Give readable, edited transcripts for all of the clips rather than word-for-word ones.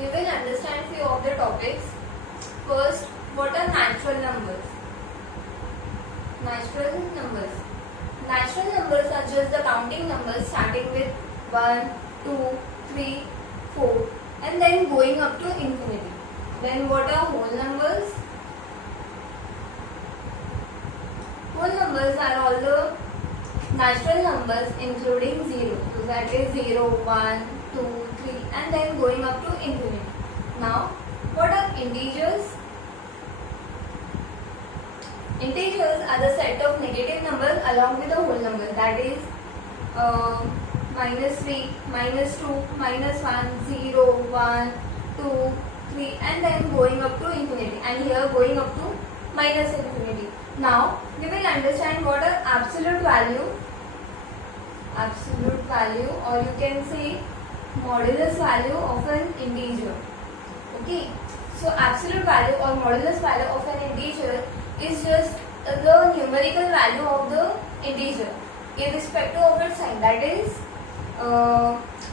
we will understand few of the topics. First, what are natural numbers? Natural numbers. Natural numbers are just the counting numbers starting with 1, 2, 3, 4 and then going up to infinity. Then what are whole numbers? Whole numbers are all the natural numbers including 0. So that is 0, 1, 2, 3 and then going up to infinity. Now, what are integers? Integers are the set of negative numbers along with the whole number, that is -3, -2, -1, 0, 1, 2, 3 and then going up to infinity, and here going up to minus infinity. Now we will understand what are absolute value or you can say modulus value of an integer. Okay, so absolute value or modulus value of an integer is just the numerical value of the integer irrespective of its sign. That is,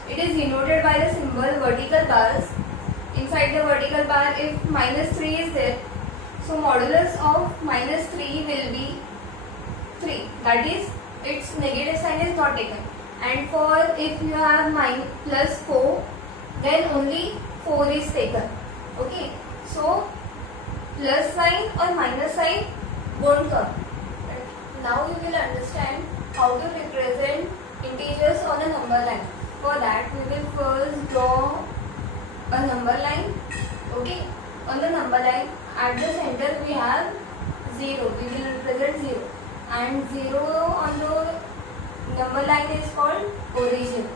it is denoted by the symbol vertical bars. Inside the vertical bar, if -3 is there, so modulus of -3 will be 3. That is, its negative sign is not taken. And for if you have +4, then only 4 is taken. Okay, so plus sign or minus sign won't come. Now you will understand how to represent integers on a number line. For that, we will first draw a number line. Okay, on the number line, at the center we have 0. We will represent 0, and 0 on the number line is called origin.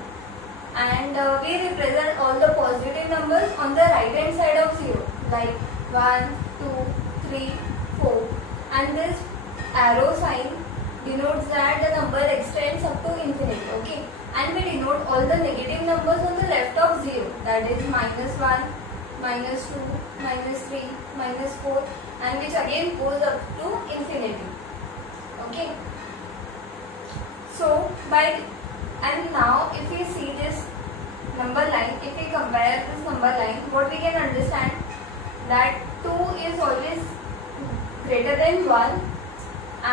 And we represent all the positive numbers on the right hand side of 0, like 1, 2, 3, 4, and this arrow sign denotes that the number extends up to infinity. Okay, and we denote all the negative numbers on the left of 0, that is -1, -2, -3, -4, and which again goes up to infinity. Okay, so and now if we see this number line, if we compare this number line, what we can understand that 2 is always greater than 1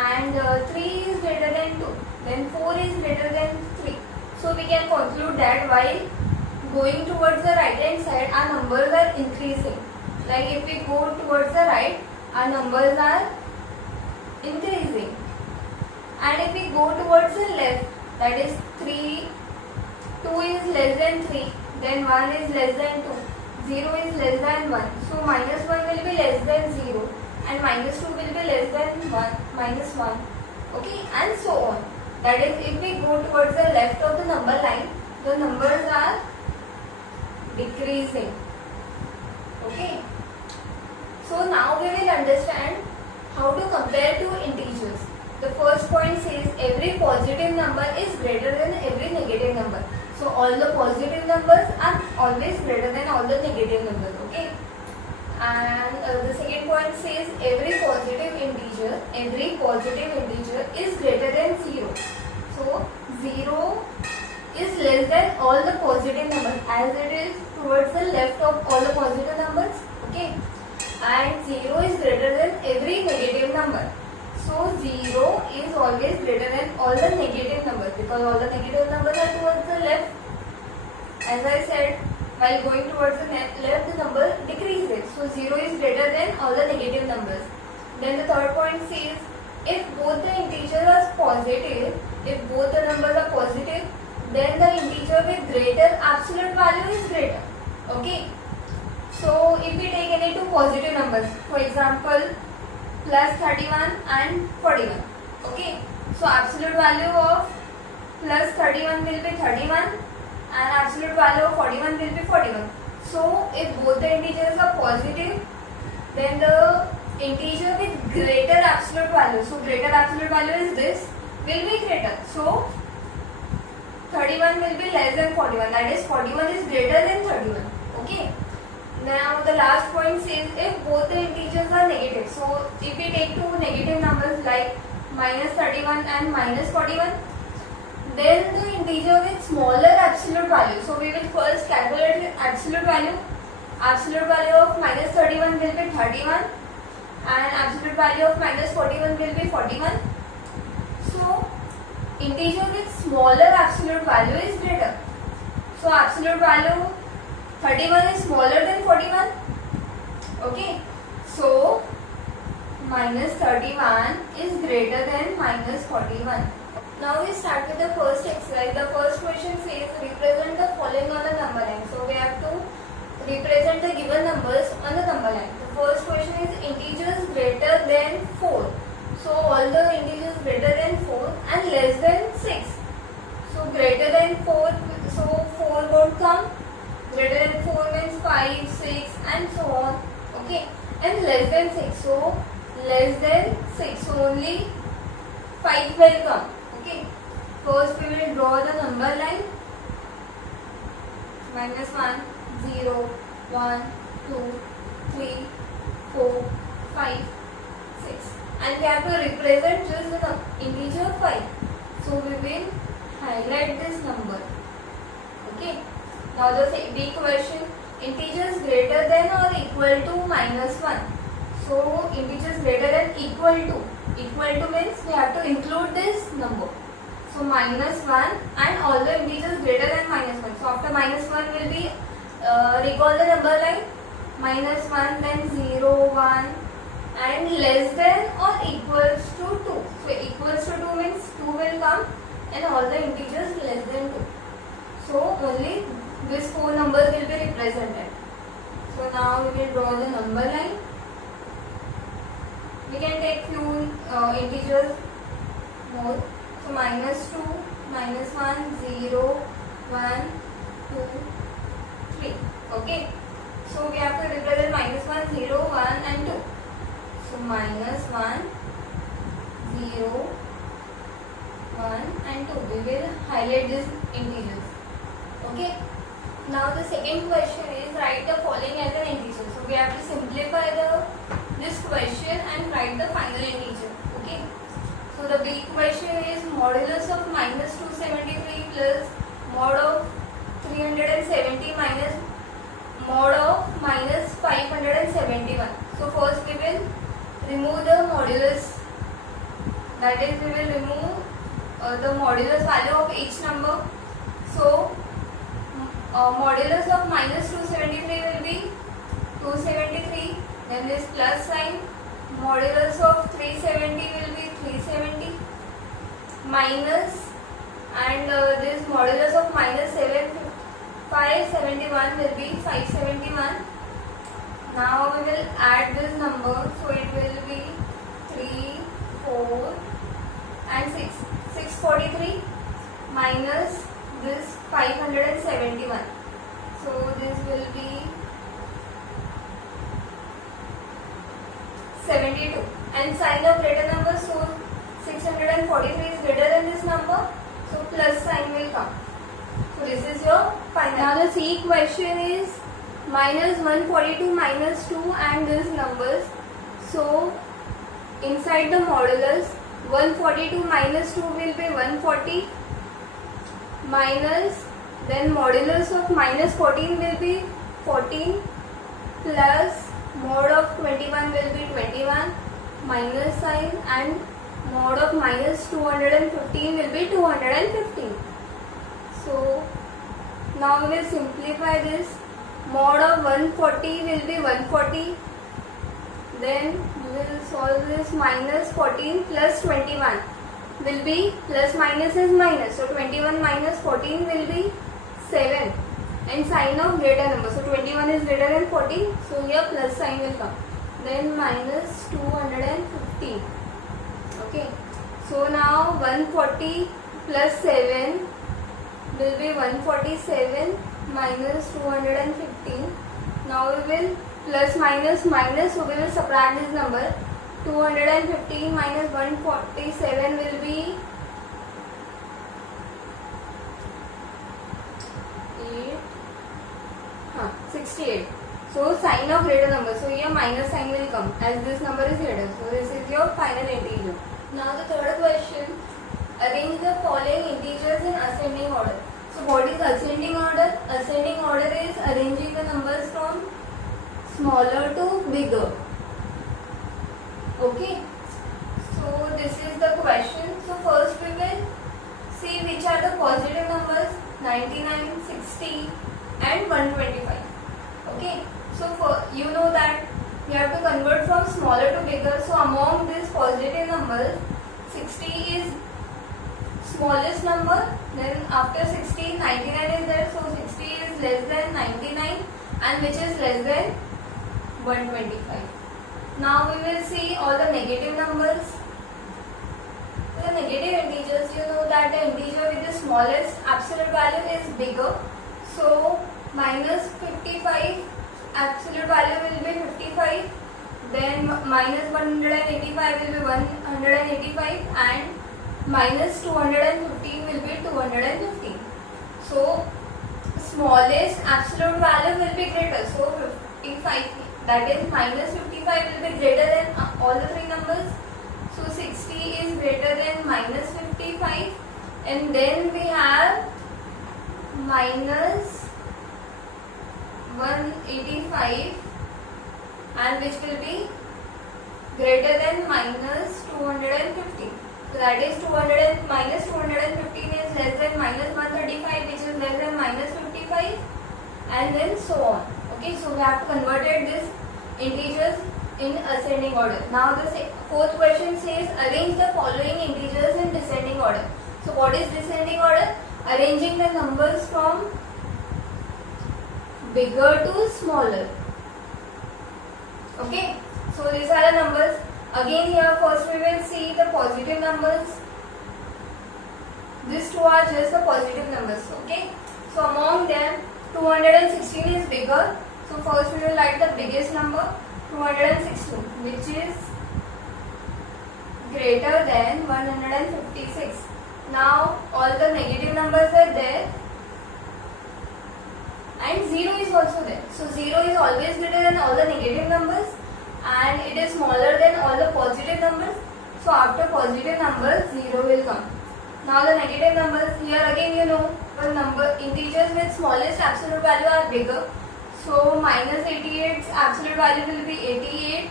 and 3 is greater than 2, then 4 is greater than 3. So we can conclude that while going towards the right hand side, our numbers are increasing. Like if we go towards the right, our numbers are increasing, and if we go towards the left, that is 2 is less than 3, then 1 is less than 2, 0 is less than 1. So -1 will be less than 0 and -2 will be less than -1. Okay, and so on. That is, if we go towards the left of the number line, the numbers are decreasing. Okay. So now we will understand how to compare two integers. The first point says every positive number is greater than every negative number. So all the positive numbers are always greater than all the negative numbers. Okay. And the second point says every positive integer is greater than 0. So 0 is less than all the positive numbers, as it is towards the left of all the positive numbers. Okay. And 0 is greater than every negative number. So 0 is always greater than all the negative numbers, because all the negative numbers are towards the left. As I said, while going towards the left, the number decreases. So 0 is greater than all the negative numbers. Then the third point says, if both the integers are positive, if both the numbers are positive, then the integer with greater absolute value is greater. Okay. So if we take any two positive numbers, for example, +31 and 41. Okay. So absolute value of +31 will be 31 and absolute value of 41 will be 41. So if both the integers are positive, then the integer with greater absolute value, so greater absolute value is this, will be greater. So 31 will be less than 41, that is 41 is greater than 31. Okay. Now the last point says if both the integers are negative. So if we take two negative numbers like -31 and -41, then the integer with smaller absolute value. So we will first calculate the absolute value. absolute value of minus 31 will be 31 and absolute value of minus 41 will be 41. So integer with smaller absolute value is greater. So absolute value 31 is smaller than 41. Okay. So minus 31 is greater than minus 41. Now we start with the first exercise. The first question says represent the following on the number line. So we have to represent the given numbers on the number line. The first question is integers greater than 4. So all the integers greater than 4 and less than 6. So greater than 4, so 4 won't come. Greater than 4 means 5, 6 and so on. Okay. And less than 6. So less than 6. So only 5 will come. Okay. First we will draw the number line. Minus 1, 0, 1, 2, 3, 4, 5, 6. And we have to represent just the integer 5. So we will highlight this number. Okay. Now the big question, integers greater than or equal to minus 1. So integers greater than equal to. Equal to means we have to include this number. So minus 1 and all the integers greater than minus 1. So after minus 1 will be, recall the number line. Minus 1, then 0, 1 and less than or equals to 2. So equals to 2 means 2 will come and all the integers less than 2. So only these 4 numbers will be represented. So now we will draw the number line. We can take few integers more. So minus 2, minus 1, 0, 1, 2, 3. Okay. So we have to represent minus 1, 0, 1 and 2. So minus 1, 0, 1 and 2. We will highlight these integers. Okay. Now the second question is write the following as an integer. So we have to simplify this question and write the final integer. Okay. So the big question is modulus of minus 273 plus mod of 370 minus mod of minus 571. So first we will remove the modulus. That is, we will remove the modulus value of each number. So modulus of minus 273 will be 273. Then this plus sign. Modulus of 370 will be 370 minus, and this modulus of minus 571 will be 571. Now we will add this number, so it will be 3, 4 and 6. 643 minus this 571. So this will be 72. And sign of greater number, so 643 is greater than this number, so plus sign will come. So this is your final. Now the C question is minus 142 minus 2 and these numbers. So inside the modulus, 142 minus 2 will be 140 minus, then modulus of minus 14 will be 14 plus mod of 21 will be 21 minus sign, and mod of minus 215 will be 215. So now we will simplify this. Mod of 140 will be 140. Then we will solve this. Minus 14 plus 21 will be, plus minus is minus. So 21 minus 14 will be 7. And sign of greater number. So 21 is greater than 14. So here plus sign will come. Then minus 215. Okay. So now 140 plus 7 will be 147 minus 215. Now we will plus minus minus. So we will subtract this number. 215 minus 147 will be 68. So sign of greater number. So here minus sign will come as this number is greater. So this is your final integer. Now the third question. Arrange the following integers in ascending order. So what is ascending order? Ascending order is arranging the numbers from smaller to bigger. Okay, so this is the question. So first we will see which are the positive numbers 99, 60 and 125. Okay, so for you know that you have to convert from smaller to bigger. So among these positive numbers, 60 is smallest number, then after 60 99 is there, so 60 is less than 99 and which is less than 125. Now we will see all the negative numbers. The negative integers, you know that the integer with the smallest absolute value is bigger, so minus 55 absolute value will be 55, then minus 185 will be 185 and minus 215 will be 215. So smallest absolute value will be greater, so 55, that is minus 55 will be greater than all the three numbers. So 60 is greater than minus 55, and then we have minus 185 and which will be greater than minus 215. So that is minus 215 is less than minus 135, which is less than minus 55, and then so on. Okay, so we have converted this integers in ascending order. Now the fourth question says arrange the following integers in descending order. So what is descending order? Arranging the numbers from bigger to smaller. Okay, so these are the numbers. Again here first we will see the positive numbers. These two are just the positive numbers. Okay, so among them 216 is bigger. So first we will write the biggest number 216, which is greater than 156. Now all the negative numbers are there and 0 is also there. So 0 is always greater than all the negative numbers and it is smaller than all the positive numbers. So after positive numbers 0 will come. Now the negative numbers, here again you know the number integers with smallest absolute value are bigger. So minus 88's absolute value will be 88,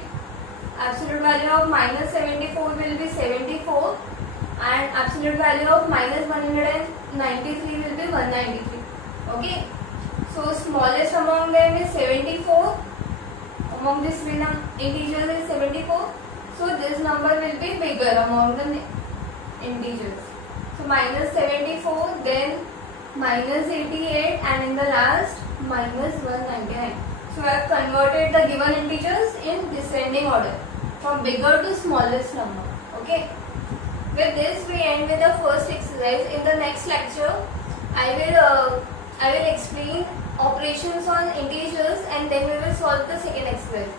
absolute value of minus 74 will be 74 and absolute value of minus 193 will be 193. Okay, so smallest among them is 74, among these three integers is 74, so this number will be bigger among the integers. So minus 74, then minus 88 and in the last minus 199. So I have converted the given integers in descending order from bigger to smallest number. Okay. With this we end with the first exercise. In the next lecture I will explain operations on integers and then we will solve the second exercise.